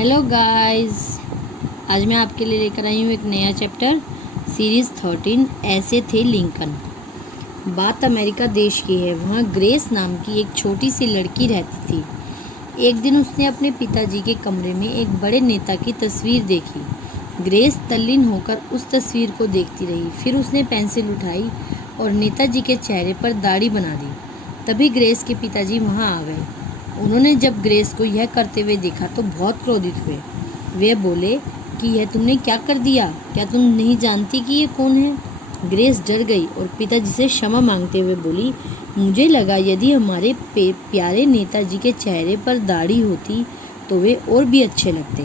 Hello guys, आज मैं आपके लिए लेकर आई हूँ एक नया चैप्टर सीरीज़ 13 ऐसे थे लिंकन। बात अमेरिका देश की है। वहाँ ग्रेस नाम की एक छोटी सी लड़की रहती थी। एक दिन उसने अपने पिताजी के कमरे में एक बड़े नेता की तस्वीर देखी। ग्रेस तल्लीन होकर उस तस्वीर को देखती रही। फिर उसने पेंसिल उठाई और नेताजी के चेहरे पर दाढ़ी बना दी। तभी ग्रेस के पिताजी वहाँ आ गए। उन्होंने जब ग्रेस को यह करते हुए देखा तो बहुत क्रोधित हुए। वे बोले कि यह तुमने क्या कर दिया? क्या तुम नहीं जानती कि ये कौन है? ग्रेस डर गई और पिताजी से क्षमा मांगते हुए बोली, मुझे लगा यदि हमारे प्यारे नेताजी के चेहरे पर दाढ़ी होती तो वे और भी अच्छे लगते।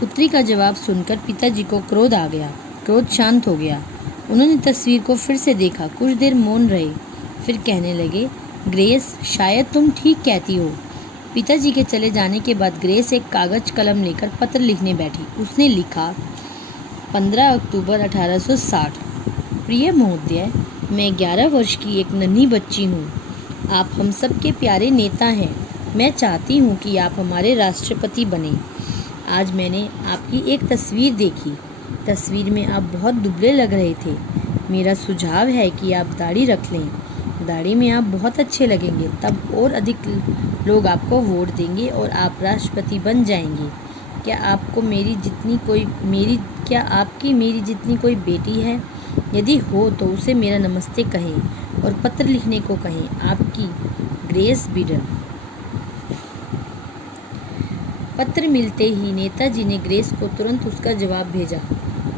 पुत्री का जवाब सुनकर पिताजी को क्रोध आ गया। क्रोध शांत हो गया। उन्होंने तस्वीर को फिर से देखा। कुछ देर मौन रहे, फिर कहने लगे, ग्रेस, शायद तुम ठीक कहती हो। पिताजी के चले जाने के बाद ग्रेस एक कागज कलम लेकर पत्र लिखने बैठी। उसने लिखा, 15 अक्टूबर 1860। प्रिय महोदय, मैं 11 वर्ष की एक नन्ही बच्ची हूँ। आप हम सब के प्यारे नेता हैं। मैं चाहती हूँ कि आप हमारे राष्ट्रपति बने। आज मैंने आपकी एक तस्वीर देखी। तस्वीर में आप बहुत दुबले लग रहे थे। मेरा सुझाव है कि आप दाढ़ी रख लें। दाढ़ी में आप बहुत अच्छे लगेंगे। तब और अधिक लोग आपको वोट देंगे और आप राष्ट्रपति बन जाएंगे। क्या आपकी मेरी जितनी कोई बेटी है? यदि हो तो उसे मेरा नमस्ते कहें और पत्र लिखने को कहें। आपकी ग्रेस बीडन। पत्र मिलते ही नेताजी ने ग्रेस को तुरंत उसका जवाब भेजा।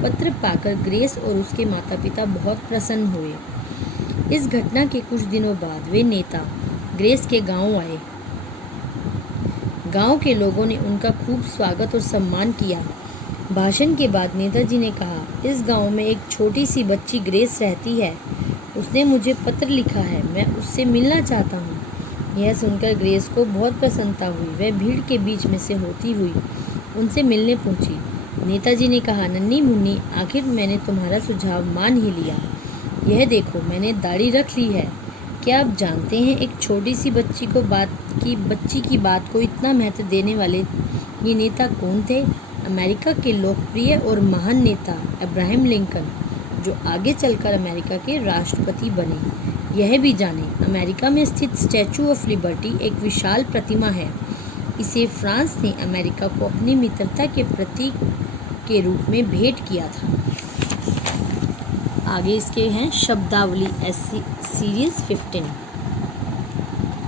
पत्र पाकर ग्रेस और उसके माता पिता बहुत प्रसन्न हुए। इस घटना के कुछ दिनों बाद वे नेता ग्रेस के गांव आए। गांव के लोगों ने उनका खूब स्वागत और सम्मान किया। भाषण के बाद नेताजी ने कहा, इस गांव में एक छोटी सी बच्ची ग्रेस रहती है। उसने मुझे पत्र लिखा है। मैं उससे मिलना चाहता हूँ। यह सुनकर ग्रेस को बहुत प्रसन्नता हुई। वह भीड़ के बीच में से होती हुई उनसे मिलने पहुंची। नेताजी ने कहा, नन्ही मुन्नी, आखिर मैंने तुम्हारा सुझाव मान ही लिया। यह देखो, मैंने दाढ़ी रख ली है। क्या आप जानते हैं एक छोटी सी बच्ची की बात को इतना महत्व देने वाले ये नेता कौन थे? अमेरिका के लोकप्रिय और महान नेता अब्राहम लिंकन, जो आगे चलकर अमेरिका के राष्ट्रपति बने। यह भी जाने, अमेरिका में स्थित स्टैचू ऑफ लिबर्टी एक विशाल प्रतिमा है। इसे फ्रांस ने अमेरिका को अपनी मित्रता के प्रतीक के रूप में भेंट किया था। आगे इसके हैं शब्दावली सीरीज 15।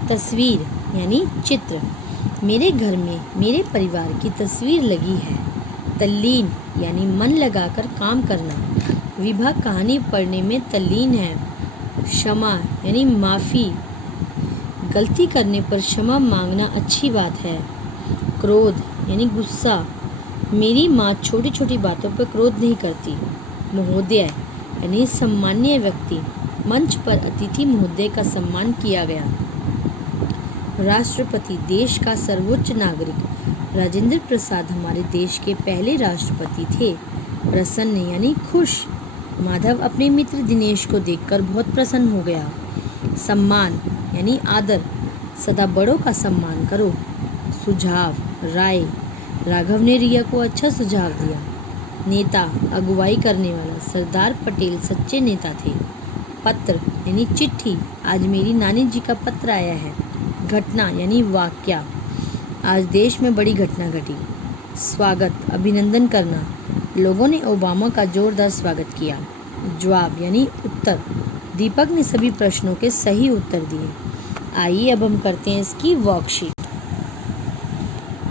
तस्वीर यानी चित्र। मेरे घर में मेरे परिवार की तस्वीर लगी है। तल्लीन यानी मन लगाकर काम करना। विभा कहानी पढ़ने में तल्लीन है। क्षमा यानी माफ़ी, गलती करने पर क्षमा मांगना अच्छी बात है। क्रोध यानी गुस्सा। मेरी माँ छोटी छोटी बातों पर क्रोध नहीं करती। महोदय यानी सम्मान्य व्यक्ति। मंच पर अतिथि महोदय का सम्मान किया गया। राष्ट्रपति, देश का सर्वोच्च नागरिक। राजेंद्र प्रसाद हमारे देश के पहले राष्ट्रपति थे। प्रसन्न यानी खुश। माधव अपने मित्र दिनेश को देखकर बहुत प्रसन्न हो गया। सम्मान यानी आदर। सदा बड़ों का सम्मान करो। सुझाव, राय। राघव ने रिया को अच्छा सुझाव दिया। नेता, अगुवाई करने वाला। सरदार पटेल सच्चे नेता थे। पत्र यानी चिट्ठी। आज मेरी नानी जी का पत्र आया है। घटना यानी वाकया। आज देश में बड़ी घटना घटी। स्वागत, अभिनंदन करना। लोगों ने ओबामा का जोरदार स्वागत किया। जवाब यानी उत्तर। दीपक ने सभी प्रश्नों के सही उत्तर दिए। आइए अब हम करते हैं इसकी वर्कशीट।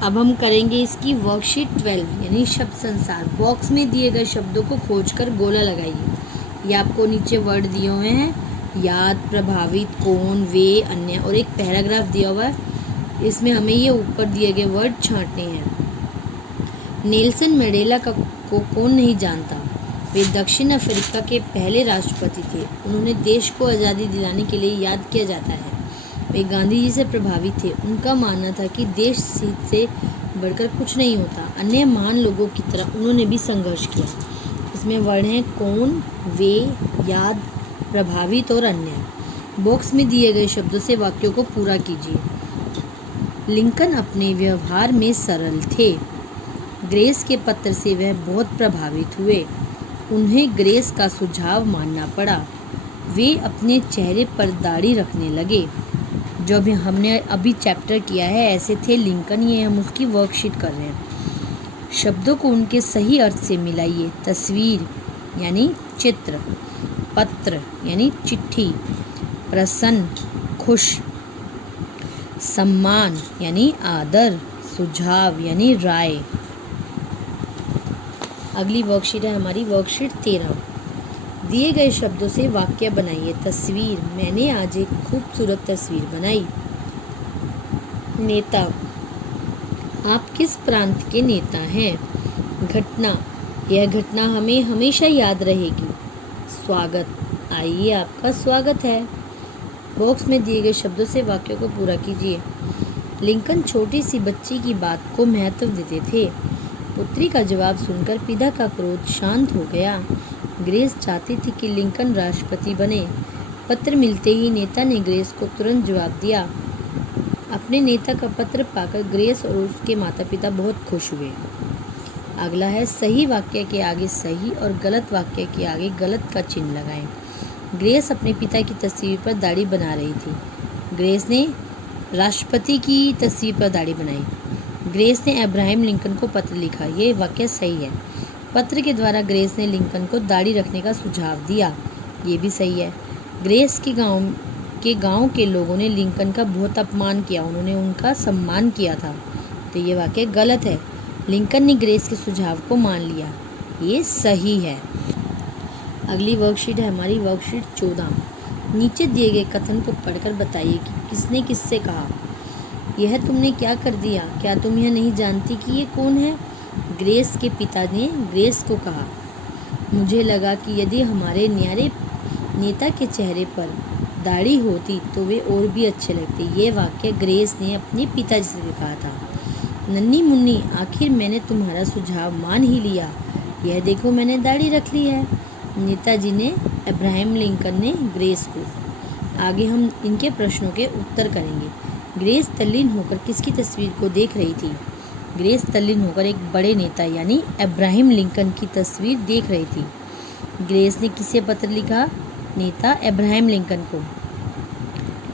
अब हम करेंगे इसकी वर्कशीट 12 यानी शब्द संसार। बॉक्स में दिए गए शब्दों को खोजकर गोला लगाइए। ये आपको नीचे वर्ड दिए हुए हैं, याद, प्रभावित, कौन, वे, अन्य, और एक पैराग्राफ दिया हुआ है। इसमें हमें ये ऊपर दिए गए वर्ड छांटने हैं। नेल्सन मंडेला को कौन नहीं जानता? वे दक्षिण अफ्रीका के पहले राष्ट्रपति थे। उन्होंने देश को आज़ादी दिलाने के लिए याद किया जाता है। वे गांधी जी से प्रभावित थे। उनका मानना था कि देश हित से बढ़कर कुछ नहीं होता। अन्य महान लोगों की तरह उन्होंने भी संघर्ष किया। इसमें वर्ड हैं कौन, वे, याद, प्रभावित और अन्य। बॉक्स में दिए गए शब्दों से वाक्यों को पूरा कीजिए। लिंकन अपने व्यवहार में सरल थे। ग्रेस के पत्र से वह बहुत प्रभावित हुए। उन्हें ग्रेस का सुझाव मानना पड़ा। वे अपने चेहरे पर दाढ़ी रखने लगे। जो भी हमने अभी चैप्टर किया है ऐसे थे लिंकन, ये हम उसकी वर्कशीट कर रहे हैं। शब्दों को उनके सही अर्थ से मिलाइए। तस्वीर यानी चित्र, पत्र यानी चिट्ठी, प्रसन्न खुश, सम्मान यानी आदर, सुझाव यानी राय। अगली वर्कशीट है हमारी वर्कशीट 13। दिए गए शब्दों से वाक्य बनाइए। तस्वीर, मैंने आज एक खूबसूरत तस्वीर बनाई। नेता, आप किस प्रांत के नेता हैं? घटना, यह घटना हमें हमेशा याद रहेगी। स्वागत, आइए आपका स्वागत है। बॉक्स में दिए गए शब्दों से वाक्यों को पूरा कीजिए। लिंकन छोटी सी बच्ची की बात को महत्व देते थे। पुत्री का जवाब सुनकर पिता का क्रोध शांत हो गया। ग्रेस चाहती थी कि लिंकन राष्ट्रपति बने। पत्र मिलते ही नेता ने ग्रेस को तुरंत जवाब दिया। अपने नेता का पत्र पाकर ग्रेस और उसके माता पिता बहुत खुश हुए। अगला है सही वाक्य के आगे सही और गलत वाक्य के आगे गलत का चिन्ह लगाएं। ग्रेस अपने पिता की तस्वीर पर दाढ़ी बना रही थी। ग्रेस ने राष्ट्रपति की तस्वीर पर दाढ़ी बनाई। ग्रेस ने अब्राहम लिंकन को पत्र लिखा। ये वाक्य सही है। पत्र के द्वारा ग्रेस ने लिंकन को दाढ़ी रखने का सुझाव दिया। ये भी सही है। ग्रेस के गांव के लोगों ने लिंकन का बहुत अपमान किया। उन्होंने उनका सम्मान किया था। तो ये वाक्य गलत है। लिंकन ने ग्रेस के सुझाव को मान लिया। ये सही है। अगली वर्कशीट है हमारी वर्कशीट 14। नीचे दिए गए कथन को पढ़कर बताइए कि किसने किससे कहा। यह तुमने क्या कर दिया? क्या तुम यह नहीं जानती कि ये कौन है? ग्रेस के पिता ने ग्रेस को कहा। मुझे लगा कि यदि हमारे न्यारे नेता के चेहरे पर दाढ़ी होती तो वे और भी अच्छे लगते। ये वाक्य ग्रेस ने अपने पिताजी से कहा था। नन्ही मुन्नी, आखिर मैंने तुम्हारा सुझाव मान ही लिया। यह देखो मैंने दाढ़ी रख ली है। नेताजी ने अब्राहम लिंकन ने ग्रेस को। आगे हम इनके प्रश्नों के उत्तर करेंगे। ग्रेस तल्लीन होकर किसकी तस्वीर को देख रही थी? ग्रेस तल्लीन होकर एक बड़े नेता यानी अब्राहम लिंकन की तस्वीर देख रही थी। ग्रेस ने किसे पत्र लिखा? नेता अब्राहम लिंकन को।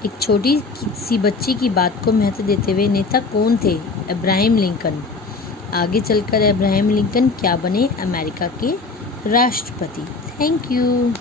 एक छोटी सी बच्ची की बात को महत्व देते हुए नेता कौन थे? Abraham Lincoln. आगे चलकर अब्राहम लिंकन क्या बने? अमेरिका के राष्ट्रपति। Thank you.